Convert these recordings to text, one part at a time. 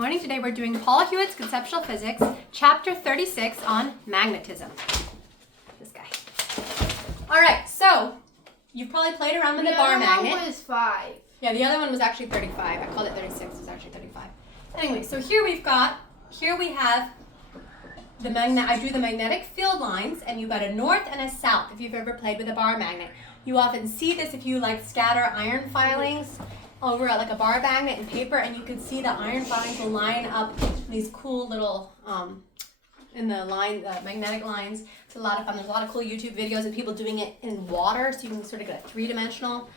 morning. Today we're doing Paul Hewitt's Conceptual Physics, Chapter 36 on magnetism. This guy. All right, so you've probably played around with a bar magnet. The other one was 5. Yeah, the other one was actually 35. I called it 36. It's actually 35. Anyway, so here we have the magnet. I drew the magnetic field lines, and you've got a north and a south. If you've ever played with a bar magnet, you often see this if you like scatter iron filings over like a bar magnet in paper, and you can see the iron filings will line up these cool little in the magnetic lines. It's a lot of fun. There's a lot of cool YouTube videos of people doing it in water, so you can sort of get a three-dimensional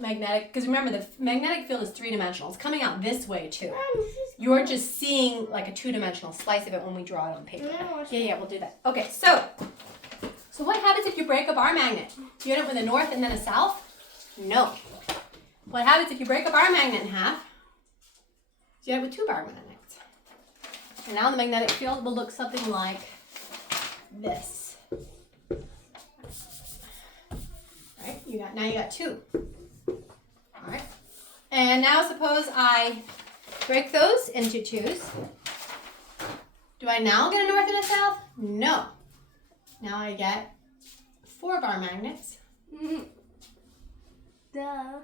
magnetic, because remember the magnetic field is three-dimensional. It's coming out this way too. You're just seeing like a two-dimensional slice of it when we draw it on paper. Yeah, we'll do that. Okay, so what happens if you break a bar magnet? Do you end up with a north and then a south? No. What happens if you break a bar magnet in half? You end up with two bar magnets. And now the magnetic field will look something like this. Right? Now you got two. All right. And now suppose I break those into twos. Do I now get a north and a south? No. Now I get 4 bar magnets. Duh.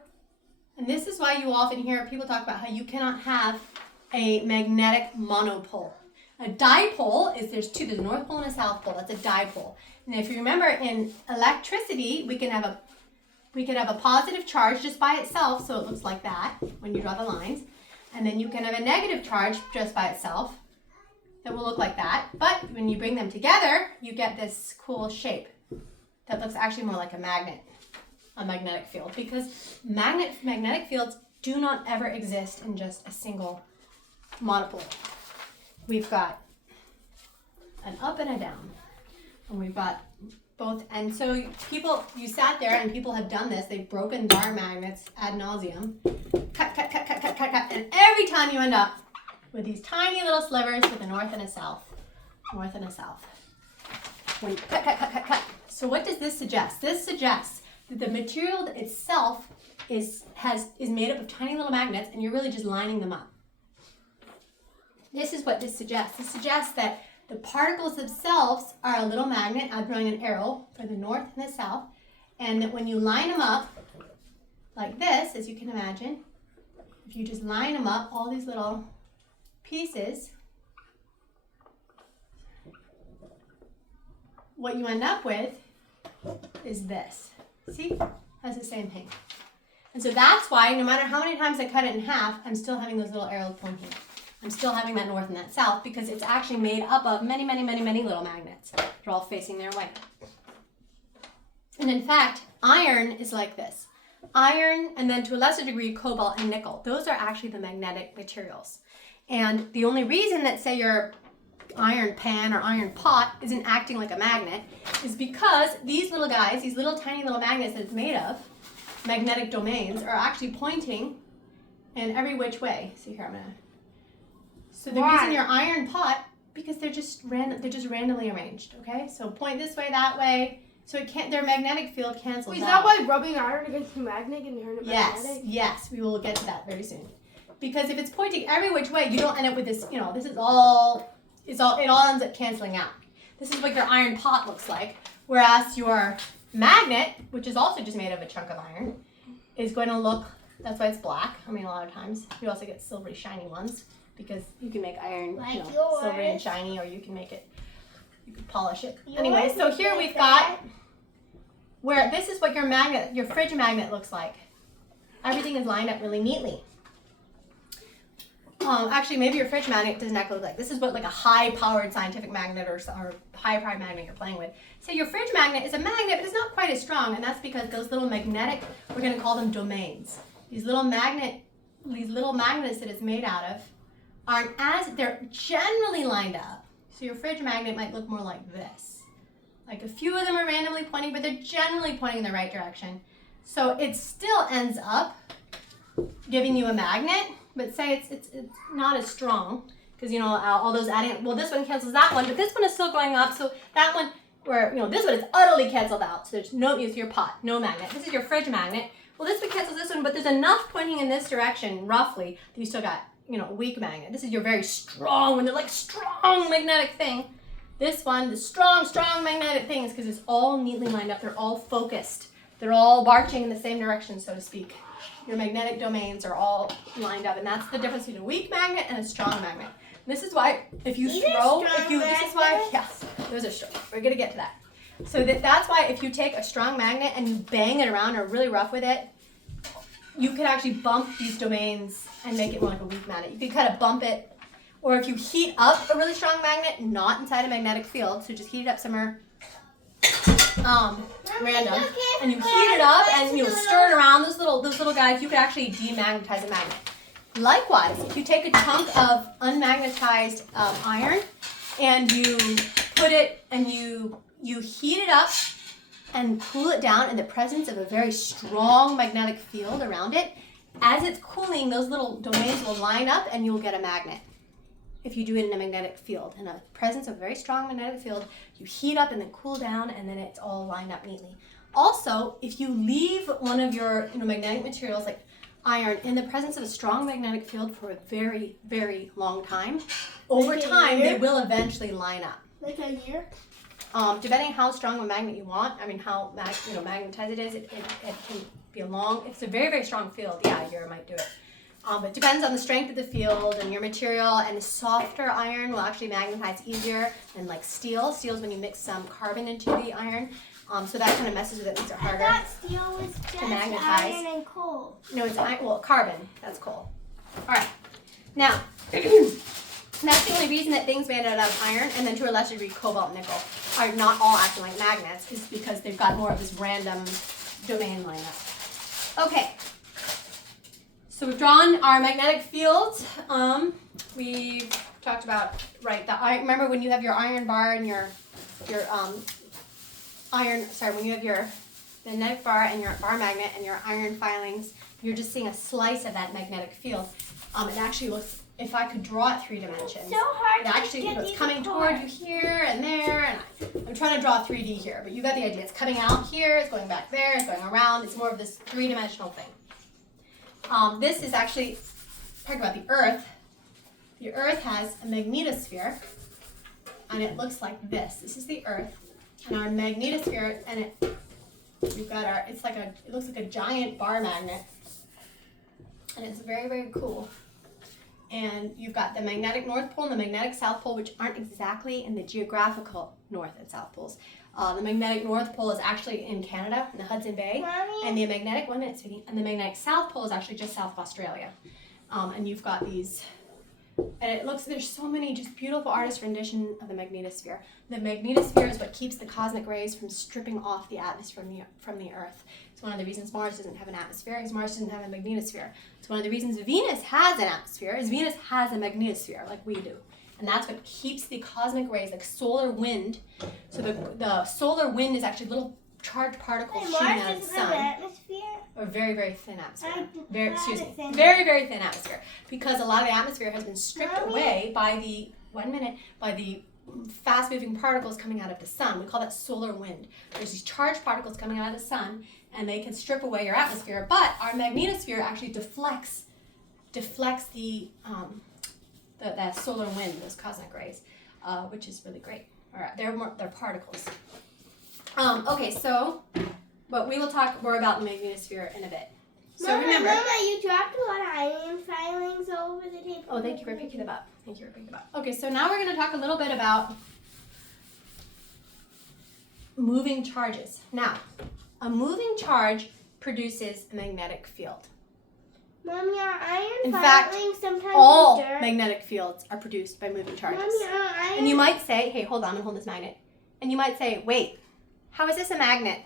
And this is why you often hear people talk about how you cannot have a magnetic monopole. A dipole is there's a north pole and a south pole. That's a dipole. And if you remember in electricity, we can have a positive charge just by itself, so it looks like that when you draw the lines. And then you can have a negative charge just by itself that will look like that. But when you bring them together, you get this cool shape that looks actually more like a magnetic field, because magnetic fields do not ever exist in just a single monopole. We've got an up and a down, and we've got both. And so you sat there and people have done this. They've broken bar magnets ad nauseum. Cut, and every time you end up with these tiny little slivers with a north and a south. North and a south. When you cut. So what does this suggest? This suggests that the material itself is made up of tiny little magnets, and you're really just lining them up. This is what this suggests. This suggests that the particles themselves are a little magnet. I'm drawing an arrow for the north and the south, and that when you line them up like this, as you can imagine, if you just line them up, all these little pieces, what you end up with is this. See? That's the same thing. And so that's why no matter how many times I cut it in half, I'm still having those little arrows pointing. I'm still having that north and that south, because it's actually made up of many, many, many, many little magnets. They're all facing their way. And in fact, iron is like this. Iron, and then to a lesser degree, cobalt and nickel. Those are actually the magnetic materials. And the only reason that, say, your iron pan or iron pot isn't acting like a magnet is because these little guys, these little tiny little magnets that it's made of, magnetic domains, are actually pointing in every which way. See here, so they're using your iron pot because they're just randomly arranged. Okay, so point this way, that way, so their magnetic field cancels out. Is that why rubbing iron against the magnet can turn it magnetic? Yes, we will get to that very soon. Because if it's pointing every which way, you don't end up with this. This is all. It all ends up canceling out. This is what your iron pot looks like. Whereas your magnet, which is also just made of a chunk of iron, is going to look, that's why it's black. I mean, a lot of times. You also get silvery, shiny ones, because you can make iron silvery and shiny, or you can polish it. Anyway, so here we've got where this is what your fridge magnet looks like. Everything is lined up really neatly. Actually, maybe your fridge magnet doesn't actually look like this. Is what like a high-powered scientific magnet or high-powered magnet you're playing with. So your fridge magnet is a magnet, but it's not quite as strong, and that's because those little magnetic, we're going to call them domains. These little magnets that it's made out of they're generally lined up. So your fridge magnet might look more like this. Like a few of them are randomly pointing, but they're generally pointing in the right direction. So it still ends up giving you a magnet, but say it's not as strong, because all those adding. Well, this one cancels that one, but this one is still going up. So that one, this one is utterly canceled out. So there's no use of your pot, no magnet. This is your fridge magnet. Well, this one cancels this one, but there's enough pointing in this direction, roughly, that you still got a weak magnet. This is your very strong, when they're like strong magnetic thing. This one, the strong magnetic thing, is because it's all neatly lined up. They're all focused. They're all marching in the same direction, so to speak. Your magnetic domains are all lined up, and that's the difference between a weak magnet and a strong magnet. This is why this is why, yes, those are strong. We're gonna get to that. So that's why if you take a strong magnet and you bang it around or really rough with it, you could actually bump these domains and make it more like a weak magnet. You could kind of bump it, or if you heat up a really strong magnet, not inside a magnetic field, so just heat it up somewhere random, and you heat it up and you stir it around, those little guys, you could actually demagnetize a magnet. Likewise, if you take a chunk of unmagnetized iron and you put it and you heat it up and cool it down in the presence of a very strong magnetic field around it, as it's cooling, those little domains will line up and you'll get a magnet. If you do it in a magnetic field, in the presence of a very strong magnetic field, you heat up and then cool down, and then it's all lined up neatly. Also, if you leave one of your magnetic materials like iron in the presence of a strong magnetic field for a very, very long time, over time they will eventually line up. Like a year? Depending on how strong of a magnet you want, how magnetized it is, it can be if it's a very, very strong field, yeah, a year might do it. It depends on the strength of the field and your material, and softer iron will actually magnetize easier than like steel. Steel is when you mix some carbon into the iron, so that kind of messes with it, makes it harder. I thought steel was just iron and coal. No, it's carbon, that's coal. All right, now, that's the only reason that things made out of iron, and then to a lesser degree cobalt and nickel, are not all acting like magnets, is because they've got more of this random domain lineup. Okay. So we've drawn our magnetic fields. We've talked about, remember when you have your iron bar and your when you have your magnetic bar and your bar magnet and your iron filings, you're just seeing a slice of that magnetic field. It actually looks, if I could draw it 3 dimensions, so hard it actually it's coming toward you here and there, and I'm trying to draw 3D here, but you got the idea. It's coming out here, it's going back there, it's going around. It's more of this 3-dimensional thing. This is actually, talking about the Earth. The Earth has a magnetosphere, and it looks like this. This is the Earth, and our magnetosphere, and it looks like a giant bar magnet, and it's very, very cool. And you've got the magnetic North Pole and the magnetic South Pole, which aren't exactly in the geographical North and South Poles. The magnetic North Pole is actually in Canada, in the Hudson Bay. Mommy. And the magnetic, and the magnetic South Pole is actually just south of Australia. And you've got these, and there's so many just beautiful artist rendition of the magnetosphere. The magnetosphere is what keeps the cosmic rays from stripping off the atmosphere from the Earth. It's one of the reasons Mars doesn't have an atmosphere, because Mars doesn't have a magnetosphere. It's one of the reasons Venus has an atmosphere, is Venus has a magnetosphere, like we do. And that's what keeps the cosmic rays, like solar wind. So the solar wind is actually little charged particles shooting out of the sun. Atmosphere? Or very, very thin atmosphere. Very, very thin atmosphere. Because a lot of the atmosphere has been stripped away by the fast-moving particles coming out of the sun. We call that solar wind. There's these charged particles coming out of the sun, and they can strip away your atmosphere. But our magnetosphere actually deflects the solar wind, those cosmic rays, which is really great. All right, they're particles. Okay, so, but we will talk more about the magnetosphere in a bit. So remember. Mama, you dropped a lot of iron filings all over the table. Oh, thank you for picking them up. Okay, so now we're going to talk a little bit about moving charges. Now, a moving charge produces a magnetic field. Mommy, our iron in filings fact, sometimes all magnetic fields are produced by moving charges. Mommy, our iron... And you might say, hey, hold on, I'm going to hold this magnet. And you might say, wait, how is this a magnet?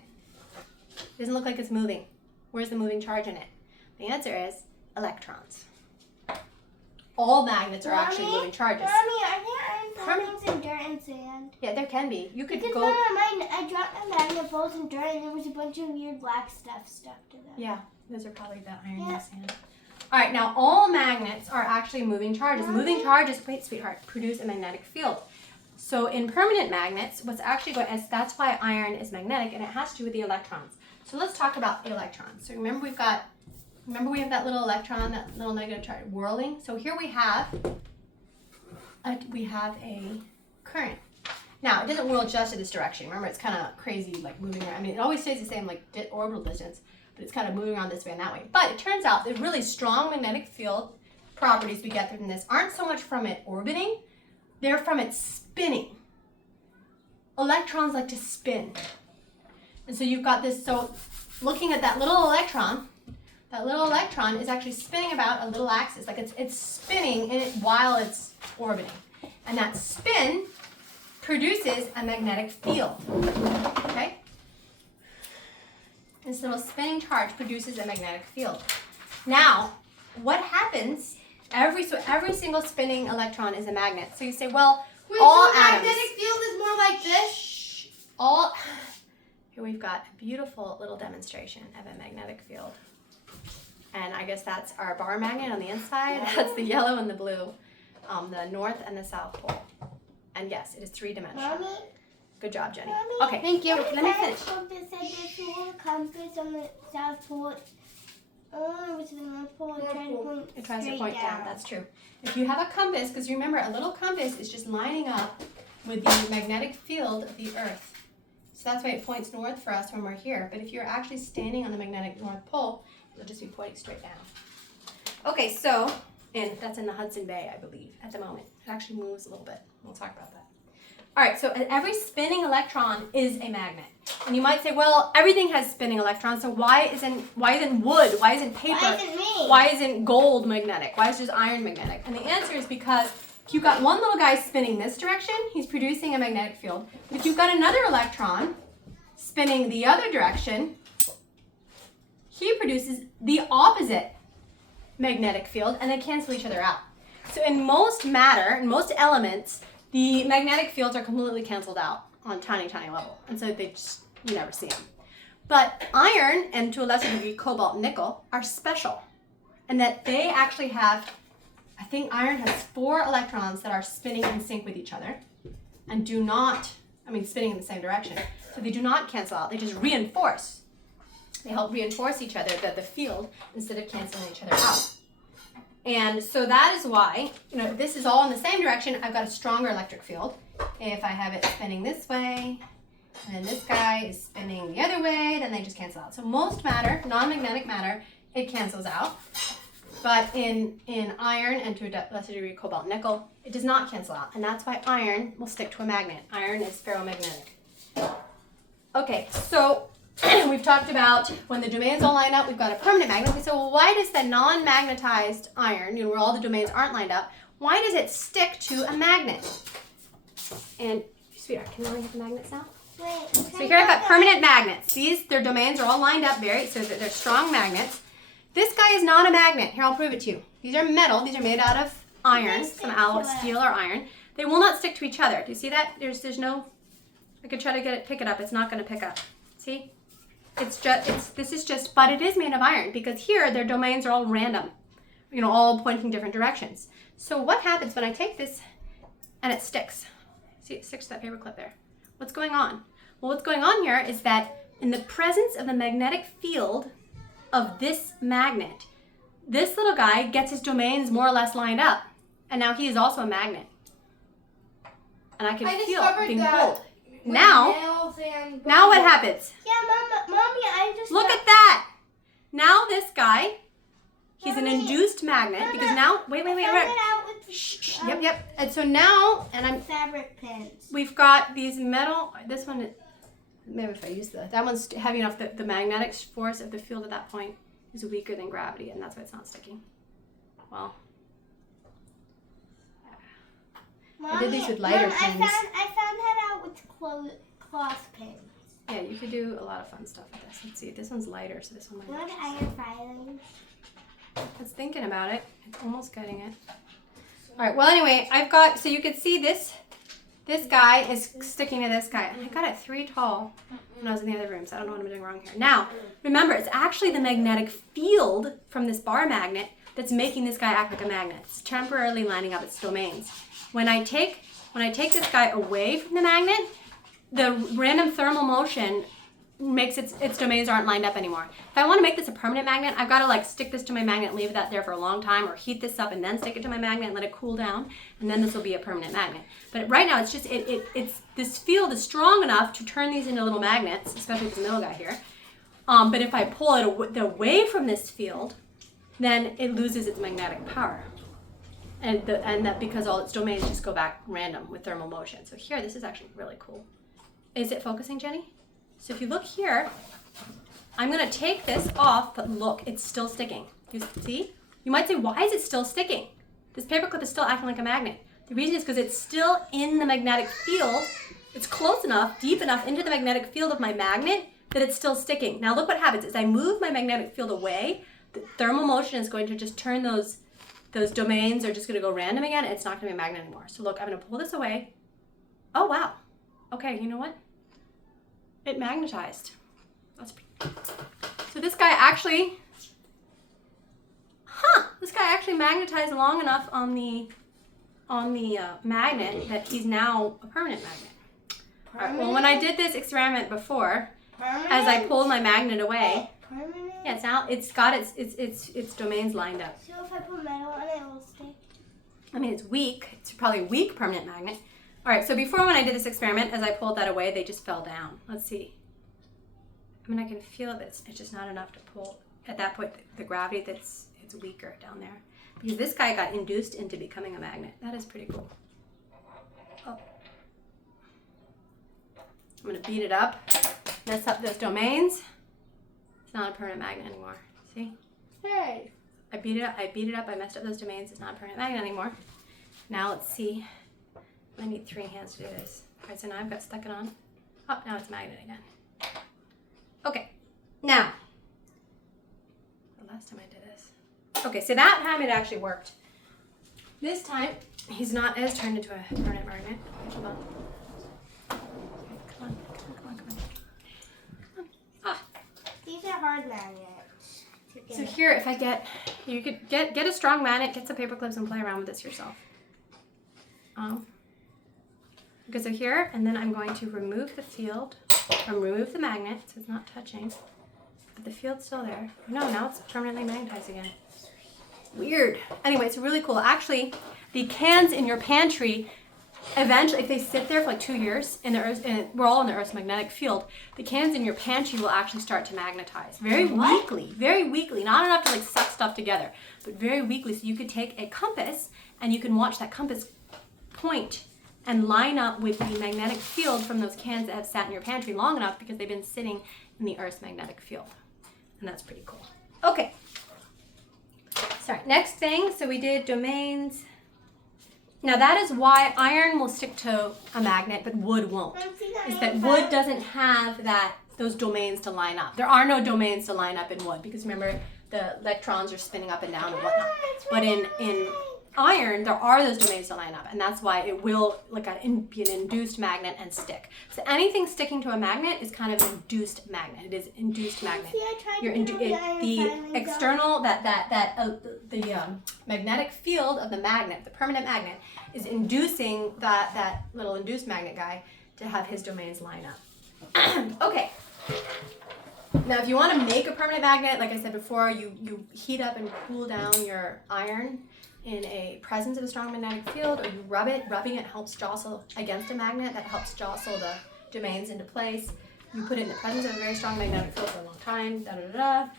It doesn't look like it's moving. Where's the moving charge in it? The answer is electrons. All magnets are actually moving charges. Mommy, are there iron filings in dirt and sand? Yeah, there can be. You could because go... Mama, I dropped my magnet balls in dirt and there was a bunch of weird black stuff stuck to them. Yeah, those are probably the iron and sand. All right, now all magnets are actually moving charges. Moving charges, wait, sweetheart, produce a magnetic field. So in permanent magnets, what's actually going on, that's why iron is magnetic, and it has to do with the electrons. So let's talk about the electrons. So remember we've got Remember we have that little electron, that little negative charge whirling? So here we have a current. Now, it doesn't whirl just in this direction. Remember, it's kind of crazy, like moving around. I mean, it always stays the same, like orbital distance, but it's kind of moving around this way and that way. But it turns out the really strong magnetic field properties we get from this aren't so much from it orbiting, they're from it spinning. Electrons like to spin. And so you've got this, so looking at that little electron is actually spinning about a little axis, like it's spinning in it while it's orbiting. And that spin produces a magnetic field, okay? This little spinning charge produces a magnetic field. Now, what happens, every single spinning electron is a magnet. So you say, well, Wait, all so the atoms. magnetic field is more like this? Here we've got a beautiful little demonstration of a magnetic field. And I guess that's our bar magnet on the inside. That's the yellow and the blue, the north and the south pole. And yes, it is three-dimensional. Mommy? Good job, Jenny. Mommy? Okay, Thank you. Let me finish. Compass said there's a little compass on the south pole. Which is the north pole. It tries to point down. That's true. If you have a compass, because remember, a little compass is just lining up with the magnetic field of the Earth. So that's why it points north for us when we're here. But if you're actually standing on the magnetic North Pole, it'll just be pointing straight down. Okay, so, and that's in the Hudson Bay, I believe, at the moment. It actually moves a little bit. We'll talk about that. All right, so every spinning electron is a magnet. And you might say, well, everything has spinning electrons, so why isn't wood, why isn't paper, Why isn't me? why isn't gold magnetic? Why is just iron magnetic? And the answer is because if you've got one little guy spinning this direction, he's producing a magnetic field. But if you've got another electron spinning the other direction, he produces the opposite magnetic field, and they cancel each other out. So in most matter, in most elements, the magnetic fields are completely canceled out on tiny, tiny level. And so you never see them. But iron, and to a lesser degree cobalt and nickel, are special. And that they actually have, I think iron has 4 electrons that are spinning in sync with each other and do not, spinning in the same direction. So they do not cancel out, they just reinforce. They help reinforce each other, the field, instead of canceling each other out. And so that is why, if this is all in the same direction, I've got a stronger electric field. If I have it spinning this way, and then this guy is spinning the other way, then they just cancel out. So most matter, non-magnetic matter, it cancels out. But in iron, and to a lesser degree cobalt and nickel, it does not cancel out. And that's why iron will stick to a magnet. Iron is ferromagnetic. Okay, so we've talked about when the domains all line up, we've got a permanent magnet. We say, well, why does the non-magnetized iron, where all the domains aren't lined up, why does it stick to a magnet? And, sweetheart, can you look at the magnets now? Wait. So here I've got permanent magnets. Their domains are all lined up so that they're strong magnets. This guy is not a magnet. Here, I'll prove it to you. These are metal. These are made out of iron, some alloy, steel or iron. They will not stick to each other. Do you see that? There's no, I could try to pick it up. It's not going to pick up. See? This is just, but it is made of iron because here their domains are all random, all pointing different directions. So what happens when I take this and it sticks? See, it sticks to that paper clip there. What's going on? Well, what's going on here is that in the presence of the magnetic field of this magnet, this little guy gets his domains more or less lined up, and now he is also a magnet. And I can feel it being pulled. Now what happens? Yeah, Mommy, I just look at that. Now this guy, he's an induced magnet because now wait. Shh. Yep. And so now, fabric pins. We've got these metal. This one, maybe if I use that one's heavy enough that the magnetic force of the field at that point is weaker than gravity, and that's why it's not sticking. Well, Mommy, I did these with lighter Mom, pins. I found that out with cloth pins. Yeah, you could do a lot of fun stuff with this. Let's see. This one's lighter, so this one might. What iron filings? I was thinking about it. It's almost getting it. All right. Well, anyway, I've got. So you could see this. This guy is sticking to this guy, and I got it 3 tall when I was in the other room, so I don't know what I'm doing wrong here. Now, remember, it's actually the magnetic field from this bar magnet that's making this guy act like a magnet. It's temporarily lining up its domains. When I take this guy away from the magnet, the random thermal motion makes its domains aren't lined up anymore. If I want to make this a permanent magnet, I've got to like stick this to my magnet, leave that there for a long time, or heat this up and then stick it to my magnet and let it cool down, and then this will be a permanent magnet. But right now, it's just it's this field is strong enough to turn these into little magnets, especially this middle guy here. But if I pull it away from this field, then it loses its magnetic power, and that because all its domains just go back random with thermal motion. So here, this is actually really cool. Is it focusing, Jenny? So if you look here, I'm going to take this off, but look, it's still sticking. You see? You might say, why is it still sticking? This paperclip is still acting like a magnet. The reason is because it's still in the magnetic field. It's close enough, deep enough into the magnetic field of my magnet that it's still sticking. Now look what happens. As I move my magnetic field away, the thermal motion is going to just turn those domains are just going to go random again. It's not going to be a magnet anymore. So look, I'm going to pull this away. Oh, wow. Okay, you know what? It magnetized. That's pretty. So this guy actually, magnetized long enough on the magnet that he's now a permanent magnet. All right, well, when I did this experiment before, as I pulled my magnet away, yeah, it's got its domains lined up. So if I put metal on it, it will stick? I mean, it's weak. It's probably a weak permanent magnet. All right, so before when I did this experiment, as I pulled that away, they just fell down. Let's see. I mean, I can feel that it's just not enough to pull. At that point, the gravity, it's weaker down there. Because this guy got induced into becoming a magnet. That is pretty cool. Oh. I'm going to beat it up, mess up those domains. It's not a permanent magnet anymore. See? Hey. I beat it up, I messed up those domains. It's not a permanent magnet anymore. Now let's see. I need 3 hands to do this. All right, so now I've got stuck it on. Oh, now it's a magnet again. Okay, now, the last time I did this. Okay, so that time it actually worked. This time, he's not as turned into a permanent magnet. Hold on. Come on. Ah. These are hard magnets. So here, if I you could get a strong magnet, get some paper clips and play around with this yourself. Okay, so here, and then I'm going to remove the field, or remove the magnet, so it's not touching, but the field's still there. No, now it's permanently magnetized again. Weird. Anyway, it's really cool. Actually, the cans in your pantry, eventually, if they sit there for like 2 years, in the Earth, and we're all in the Earth's magnetic field, the cans in your pantry will actually start to magnetize. Very weakly, not enough to like suck stuff together, but very weakly. So you could take a compass, and you can watch that compass point and line up with the magnetic field from those cans that have sat in your pantry long enough because they've been sitting in the Earth's magnetic field. And that's pretty cool. Okay. Sorry, next thing, so we did domains. Now that is why iron will stick to a magnet, but wood won't. Is that wood doesn't have those domains to line up. There are no domains to line up in wood because remember the electrons are spinning up and down and whatnot. But in iron, there are those domains to line up, and that's why it will be an induced magnet and stick. So anything sticking to a magnet is kind of an induced magnet. It is induced magnet. The external the magnetic field of the magnet, the permanent magnet, is inducing that little induced magnet guy to have his domains line up. Okay. Now, if you want to make a permanent magnet, like I said before, you heat up and cool down your iron in a presence of a strong magnetic field, or you rub it. Rubbing it helps jostle against a magnet. That helps jostle the domains into place. You put it in the presence of a very strong magnetic field for a long time. Da, da, da, da.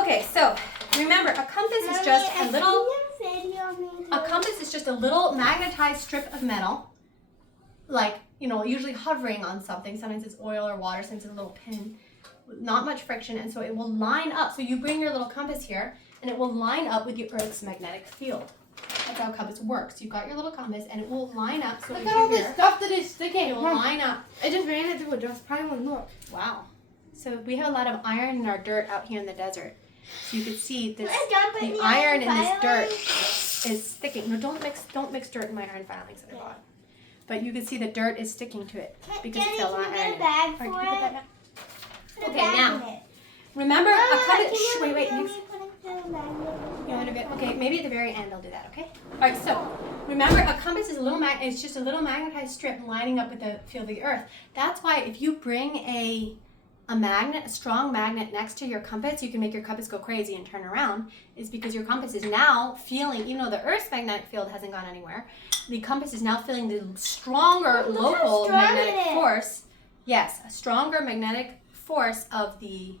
Okay, so remember, a compass is just a little magnetized strip of metal, like, usually hovering on something. Sometimes it's oil or water, sometimes it's a little pin. Not much friction, and so it will line up. So you bring your little compass here, and it will line up with the Earth's magnetic field. That's how a compass works. You've got your little compass, and it will line up. So look at all this stuff that is sticking. It will line up. I just ran it through a dust pile and look. Wow. So we have a lot of iron in our dirt out here in the desert. So you can see this. The iron in this dirt is sticking. No, don't mix dirt in my iron filings that I bought. But you can see the dirt is sticking to it because it's got a lot of iron in it. Okay, now. Remember, a compass. Shh, wait. Okay, maybe at the very end I'll do that, okay? All right, so Remember, a compass is it's just a little magnetized strip lining up with the field of the Earth. That's why if you bring a strong magnet next to your compass, you can make your compass go crazy and turn around, is because your compass is now feeling, even though the Earth's magnetic field hasn't gone anywhere, the compass is now feeling the stronger local magnetic force. Yes, a stronger magnetic force of the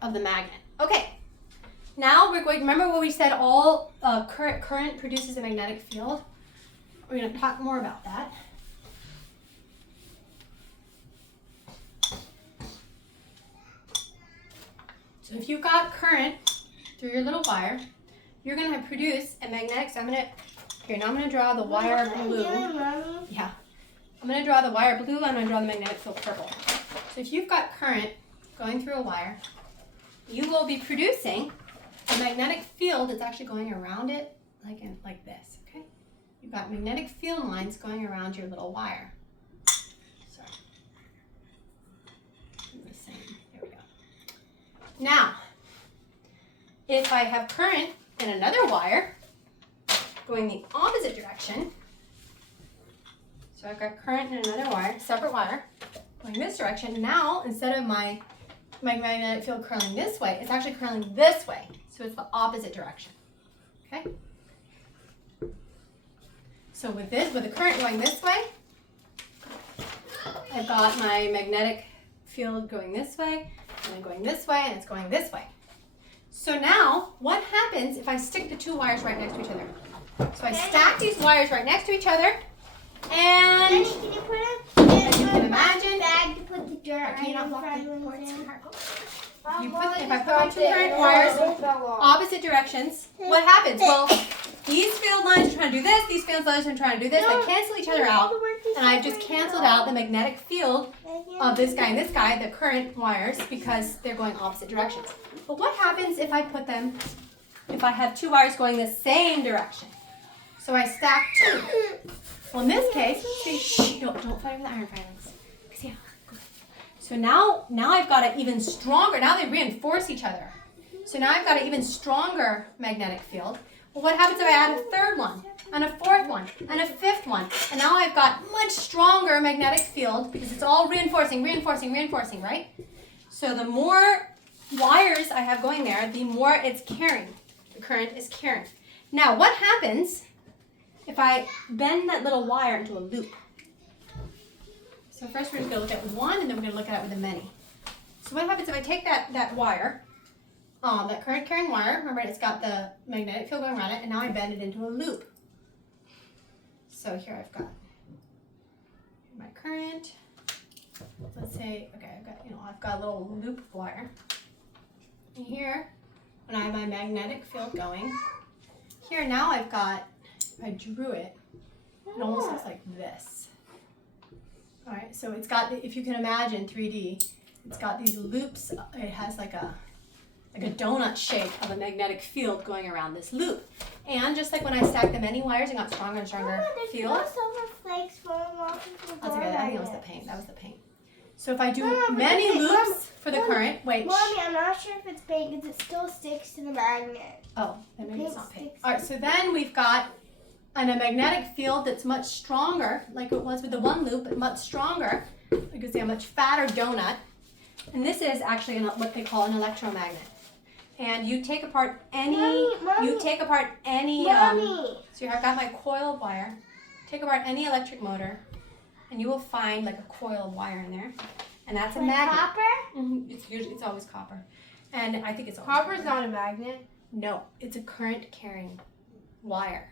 magnet. Okay. Now we're going, remember what we said, all current produces a magnetic field? We're going to talk more about that. So if you've got current through your little wire, you're going to produce a magnetic, so now I'm going to draw the wire blue. Yeah. I'm going to draw the wire blue, and I'm going to draw the magnetic field purple. So if you've got current going through a wire, you will be producing a magnetic field that's actually going around it like this, okay? You've got magnetic field lines going around your little wire. Sorry. The same. There we go. Now, if I have current in another wire going the opposite direction, so I've got current in another wire, separate wire, going this direction. Now, instead of my magnetic field curling this way, it's actually curling this way. So it's the opposite direction, okay? So with the current going this way, I've got my magnetic field going this way, and then going this way, and it's going this way. So now, what happens if I stick the two wires right next to each other? So I stack these wires right next to each other, and Can you put it as you can imagine, bag to put the dirt can you not in block front the of cord, it? sweetheart? If I put my two current wires opposite directions, what happens? Well, these field lines are trying to do this, these field lines are trying to do this. They cancel each other out, and I've just canceled out the magnetic field of this guy and this guy, the current wires, because they're going opposite directions. But what happens if I have two wires going the same direction? So I stack two. Well, in this case, see, don't fight over the iron filings. Yeah. So now I've got an even stronger, now they reinforce each other. So now I've got an even stronger magnetic field. Well, what happens if I add a third one, and a fourth one, and a fifth one? And now I've got much stronger magnetic field because it's all reinforcing, right? So the more wires I have going there, the more it's carrying. The current is carrying. Now, what happens if I bend that little wire into a loop? So first we're just going to look at one, and then we're going to look at it with the many. So what happens if I take that wire, that current carrying wire, remember it's got the magnetic field going around it, and now I bend it into a loop. So here I've got my current. Let's say, okay, I've got a little loop of wire. And here, when I have my magnetic field going, here now I've got, if I drew it, it almost looks like this. All right, so it's got, if you can imagine 3D, it's got these loops. It has like a donut shape of a magnetic field going around this loop. And just like when I stacked the many wires and got stronger and stronger field. There's no silver flakes falling off of the That's door. okay, I think that was the paint. That was the paint. So if I do many loops for the current, wait. Mommy, I'm not sure if it's paint because it still sticks to the magnet. Oh, then maybe it's not paint. Sticks. All right, so then we've got a magnetic field that's much stronger, like it was with the one loop, but much stronger. You can see a much fatter donut. And this is actually what they call an electromagnet. And you take apart any, Mommy. so here I've got my coil wire. Take apart any electric motor, and you will find like a coil of wire in there. And that's a magnet. Copper? Mm-hmm. It's always copper. And I think it's always Copper's not a magnet? No, it's a current carrying wire.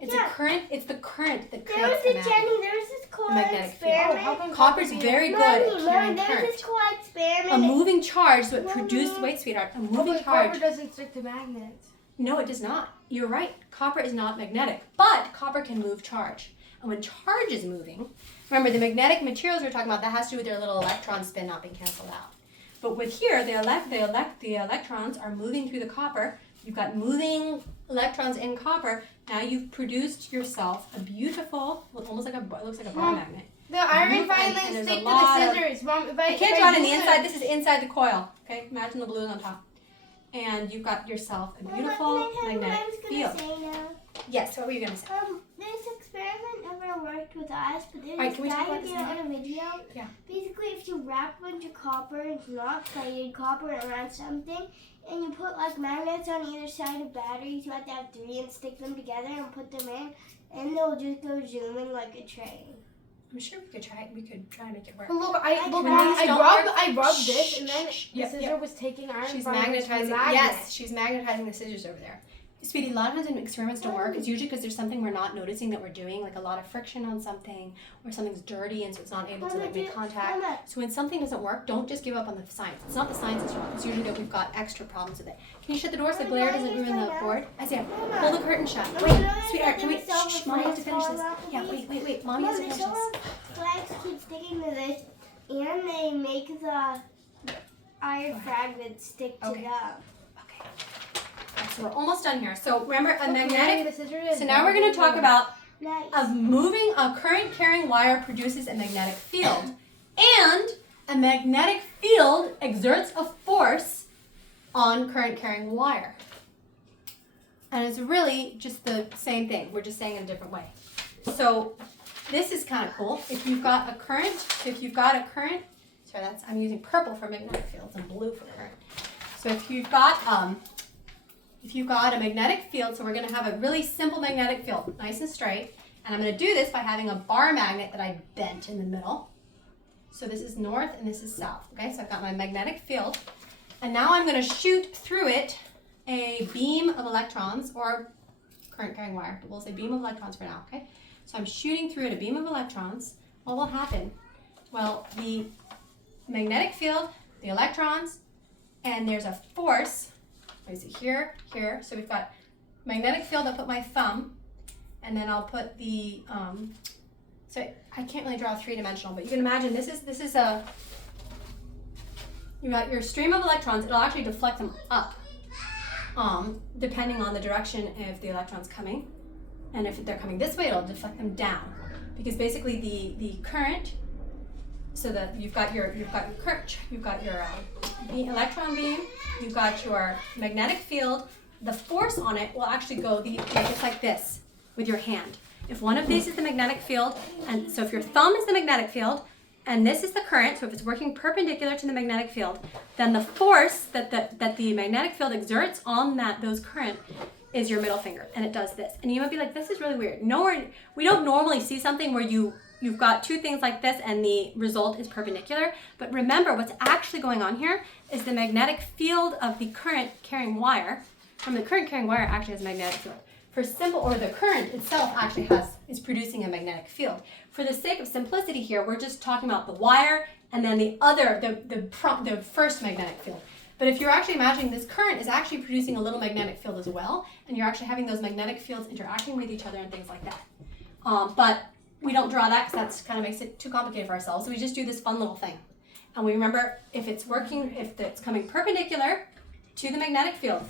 It's Yeah. it's the current that There creates was the a magnet. Jenny, there was this cool magnetic field. experiment. how come Copper's very good at Mommy, carrying there was current. this cool experiment. A moving charge, so it Mommy. produced, wait sweetheart, a Oh, moving but charge. copper doesn't stick to magnets. No, it does not. You're right. Copper is not magnetic, but copper can move charge. And when charge is moving, remember the magnetic materials we're talking about, that has to do with their little electron spin not being canceled out. But with here, the electrons are moving through the copper. You've got moving electrons in copper. Now you've produced yourself a beautiful, almost like it looks like a bar magnet. The iron and filings there's stick a to lot the of- scissors. Mom, if I can't draw it on the use inside. This is inside the coil. Okay, imagine the blue on top. And you've got yourself a beautiful magnetic field. Yes, what were you going to say? This experiment never worked with us, but there's Alright, this can we guy talk about this on a video. Yeah. Basically, if you wrap a bunch of copper, it's not plated copper around something, and you put like magnets on either side of batteries, you have to have 3 and stick them together and put them in, and they'll just go zooming like a train. I'm sure we could try it. We could try and make it work. Look, I rubbed this, and then the Yep, scissor yep. was taking iron. She's from the magnetizing. magnet. Yes, she's magnetizing the scissors over there. Sweetie, a lot of times when experiments don't work, it's usually because there's something we're not noticing that we're doing, like a lot of friction on something, or something's dirty and so it's not able to like make contact. So when something doesn't work, don't just give up on the science. It's not the science that's wrong. It's usually that we've got extra problems with it. Can you shut the door so the glare doesn't ruin the board? Isaiah, pull the curtain shut. Wait, sweetheart, can we? Shh, Mommy has to finish this. Yeah, wait. Mommy has to finish this. Flags keep sticking to this, and they make the iron fragments stick to Okay. them. Okay. So we're almost done here. So remember a magnetic. The scissor is So now we're going to talk about Nice. moving a current carrying wire produces a magnetic field, and a magnetic field exerts a force on current carrying wire. And it's really just the same thing. We're just saying it a different way. So this is kind of cool. If you've got a current, sorry, I'm using purple for magnetic fields and blue for current. So if you've got a magnetic field, so we're going to have a really simple magnetic field, nice and straight. And I'm going to do this by having a bar magnet that I bent in the middle. So this is north and this is south. Okay, so I've got my magnetic field. And now I'm going to shoot through it a beam of electrons, or current carrying wire, but we'll say beam of electrons for now, okay? So I'm shooting through it a beam of electrons. What will happen? Well, the magnetic field, the electrons, and there's a force. Let me see, here. So we've got magnetic field, I'll put my thumb, and then I'll put the, so I can't really draw three-dimensional, but you can imagine this is a, you got your stream of electrons, it'll actually deflect them up, depending on the direction of the electrons coming. And if they're coming this way, it'll deflect them down. Because basically the current, so that you've got your current, you've got your electron beam, you've got your magnetic field, the force on it will actually go just like this with your hand. If one of these is the magnetic field, and so if your thumb is the magnetic field, and this is the current, so if it's working perpendicular to the magnetic field, then the force that the magnetic field exerts on those current is your middle finger, and it does this. And you might be like, this is really weird. We don't normally see something where you've got two things like this and the result is perpendicular, but remember what's actually going on here is the magnetic field of the current carrying wire. The current carrying wire actually has a magnetic field. The current itself actually is producing a magnetic field. For the sake of simplicity here, we're just talking about the wire and then the first magnetic field. But if you're actually imagining this current is actually producing a little magnetic field as well, and you're actually having those magnetic fields interacting with each other and things like that. But we don't draw that because that kind of makes it too complicated for ourselves. So we just do this fun little thing. And we remember if it's coming perpendicular to the magnetic field,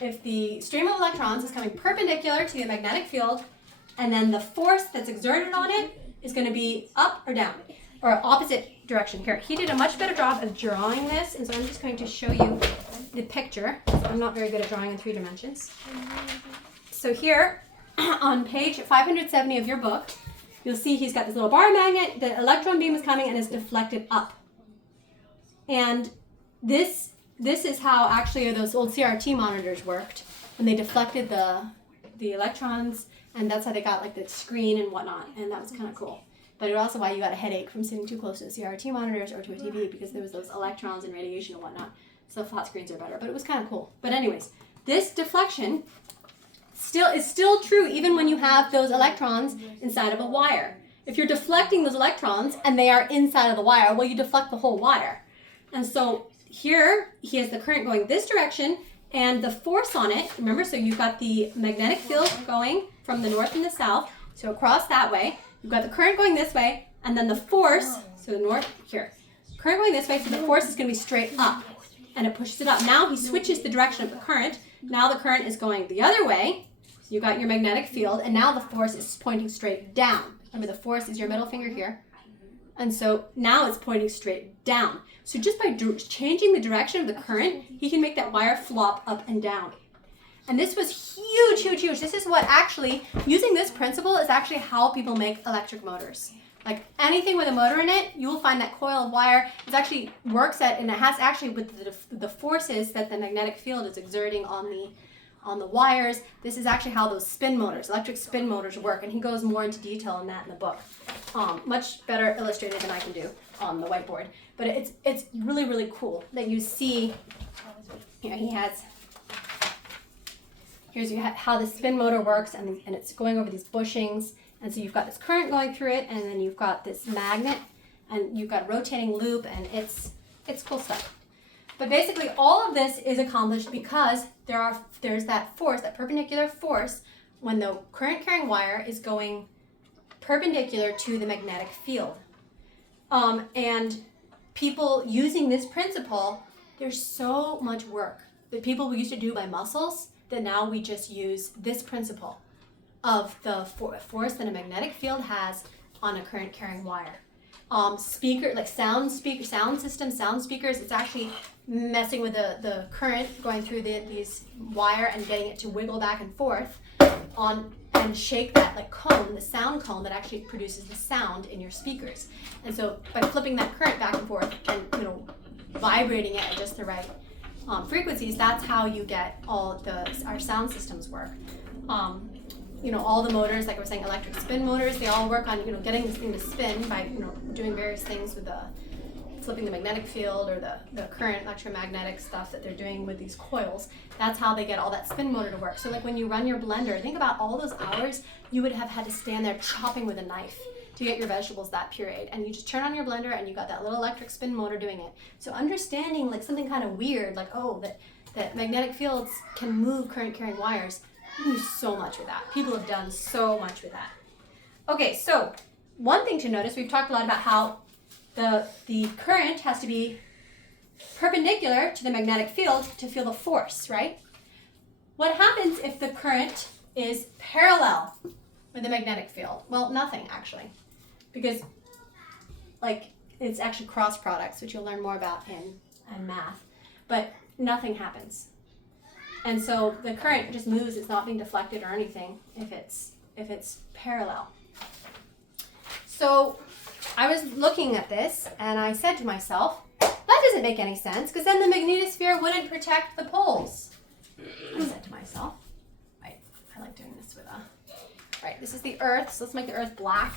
if the stream of electrons is coming perpendicular to the magnetic field, and then the force that's exerted on it is going to be up or down, or opposite direction. Here, he did a much better job of drawing this, and so I'm just going to show you the picture. I'm not very good at drawing in 3 dimensions. So here, on page 570 of your book, you'll see he's got this little bar magnet, the electron beam is coming and is deflected up. And this is how actually those old CRT monitors worked, when they deflected the electrons, and that's how they got like the screen and whatnot, and that was kind of cool. But it's also why you got a headache from sitting too close to the CRT monitors or to a TV, because there was those electrons and radiation and whatnot. So flat screens are better, but it was kind of cool. But anyways, this deflection is still true even when you have those electrons inside of a wire. If you're deflecting those electrons and they are inside of the wire, well, you deflect the whole wire. And so here he has the current going this direction, and the force on it, remember, so you've got the magnetic field going from the north and the south, so across that way. You've got the current going this way, and then the force, so the north, here. Current going this way, so the force is going to be straight up, and it pushes it up. Now he switches the direction of the current. Now the current is going the other way. So you've got your magnetic field, and now the force is pointing straight down. Remember, the force is your middle finger here. And so now it's pointing straight down. So just by changing the direction of the current, he can make that wire flop up and down. And this was huge, huge, huge. This is what actually, using this principle is actually how people make electric motors. Like anything with a motor in it, you will find that coil of wire is actually works at, and it has actually with the forces that the magnetic field is exerting on the wires. This is actually how those spin motors, electric spin motors work. And he goes more into detail on that in the book. Much better illustrated than I can do on the whiteboard. But it's really, really cool that you see, here he has, here's how the spin motor works, and it's going over these bushings. And so you've got this current going through it, and then you've got this magnet, and you've got a rotating loop, and it's cool stuff. But basically all of this is accomplished because there's that force, that perpendicular force, when the current carrying wire is going perpendicular to the magnetic field. And people using this principle, there's so much work that people used to do by muscles that now we just use this principle of the force that a magnetic field has on a current carrying wire. Speaker, like sound systems, sound speakers, it's actually messing with the current going through these wire and getting it to wiggle back and forth and shake that like cone, the sound cone that actually produces the sound in your speakers. And so by flipping that current back and forth and vibrating it at just the right frequencies, that's how you get all our sound systems work. All the motors, like I was saying, electric spin motors, they all work on, getting this thing to spin by, doing various things with flipping the magnetic field or the current electromagnetic stuff that they're doing with these coils. That's how they get all that spin motor to work. So like when you run your blender, think about all those hours you would have had to stand there chopping with a knife to get your vegetables that pureed. And you just turn on your blender and you got that little electric spin motor doing it. So understanding like something kind of weird, like, that magnetic fields can move current carrying wires, you do so much with that. People have done so much with that. Okay, so one thing to notice, we've talked a lot about how the current has to be perpendicular to the magnetic field to feel the force, right? What happens if the current is parallel with the magnetic field? Well, nothing actually, because it's actually cross products, which you'll learn more about in math, but nothing happens. And so the current just moves, it's not being deflected or anything if it's parallel. So I was looking at this and I said to myself, that doesn't make any sense because then the magnetosphere wouldn't protect the poles. I said to myself, right, I like doing this with right, this is the Earth, so let's make the Earth black.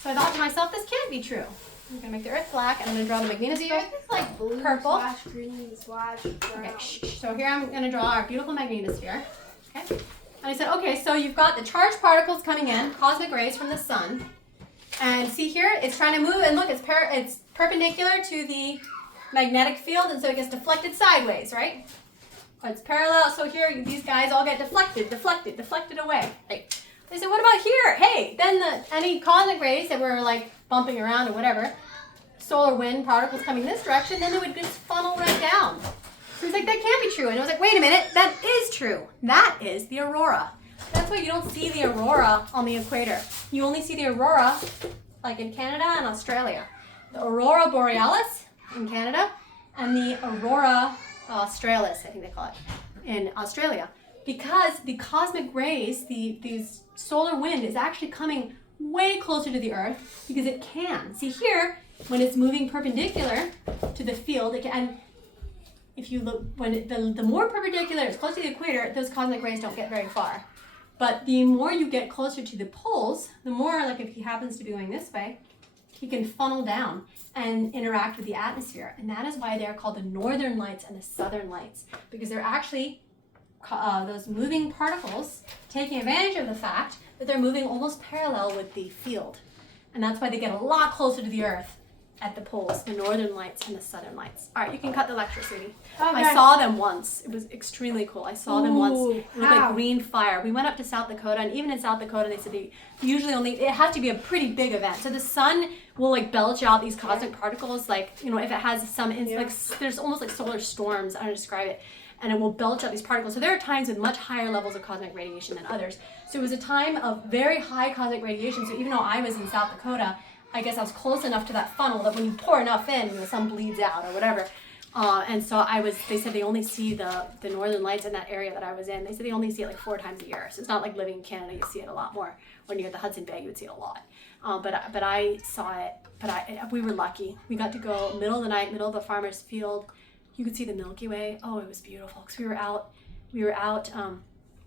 So I thought to myself, this can't be true. I'm going to make the Earth black, and I'm going to draw the magnetosphere. It's like blue purple. / green / brown. Okay, so here I'm going to draw our beautiful magnetosphere. Okay, and I said, okay, so you've got the charged particles coming in, cosmic rays from the sun, and see here, it's trying to move, and look, it's perpendicular to the magnetic field, and so it gets deflected sideways, right? It's parallel, so here these guys all get deflected away, right? They said, what about here? Hey, then any cosmic rays that were like bumping around or whatever, solar wind particles coming this direction, then it would just funnel right down. So it's like, that can't be true. And I was like, wait a minute, that is true. That is the aurora. That's why you don't see the aurora on the equator. You only see the aurora like in Canada and Australia. The aurora borealis in Canada and the aurora australis, I think they call it, in Australia. Because the cosmic rays, these solar wind is actually coming way closer to the Earth because it can. See here, when it's moving perpendicular to the field, it can, and if you look, the more perpendicular it's close to the equator, those cosmic rays don't get very far. But the more you get closer to the poles, the more, like if he happens to be going this way, he can funnel down and interact with the atmosphere. And that is why they're called the northern lights and the southern lights, because they're actually those moving particles taking advantage of the fact that they're moving almost parallel with the field. And that's why they get a lot closer to the Earth at the poles, the northern lights and the southern lights. All right, you can cut the lecture, sweetie. Okay. I saw them once. It was extremely cool. I saw them once. It looked like green fire. We went up to South Dakota, and even in South Dakota, they said they usually it has to be a pretty big event. So the sun will like belch out these cosmic particles, like, if it has some, like, there's almost like solar storms, I don't know how to describe it, and it will belch out these particles. So there are times with much higher levels of cosmic radiation than others. So it was a time of very high cosmic radiation. So even though I was in South Dakota, I guess I was close enough to that funnel that when you pour enough in, some bleeds out or whatever. And so they said they only see the northern lights in that area that I was in. They said they only see it like 4 times a year. So it's not like living in Canada, you see it a lot more. When you're at the Hudson Bay, you would see it a lot. But I saw it, we were lucky. We got to go middle of the night, middle of a farmer's field. You could see the Milky Way. Oh, it was beautiful. Because we were out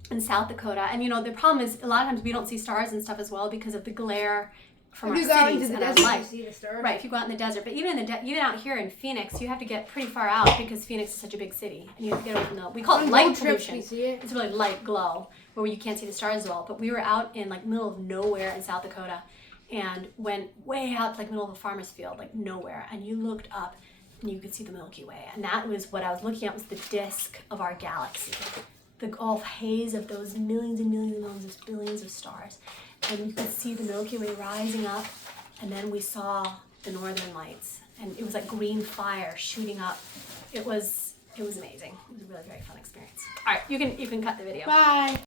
in South Dakota. And the problem is a lot of times we don't see stars and stuff as well because of the glare from our cities and our light. See the stars. Right, if you go out in the desert. But even even out here in Phoenix, you have to get pretty far out because Phoenix is such a big city. And you have to get away from we call it light pollution. We see it. It's really light glow where you can't see the stars as well. But we were out in like middle of nowhere in South Dakota and went way out to like middle of a farmer's field, like nowhere. And you looked up and you could see the Milky Way. And that was what I was looking at, was the disk of our galaxy. The all haze of those millions and millions and millions of billions of stars. And you could see the Milky Way rising up, and then we saw the northern lights, and it was like green fire shooting up. It was amazing. It was a really very fun experience. All right, you can cut the video. Bye.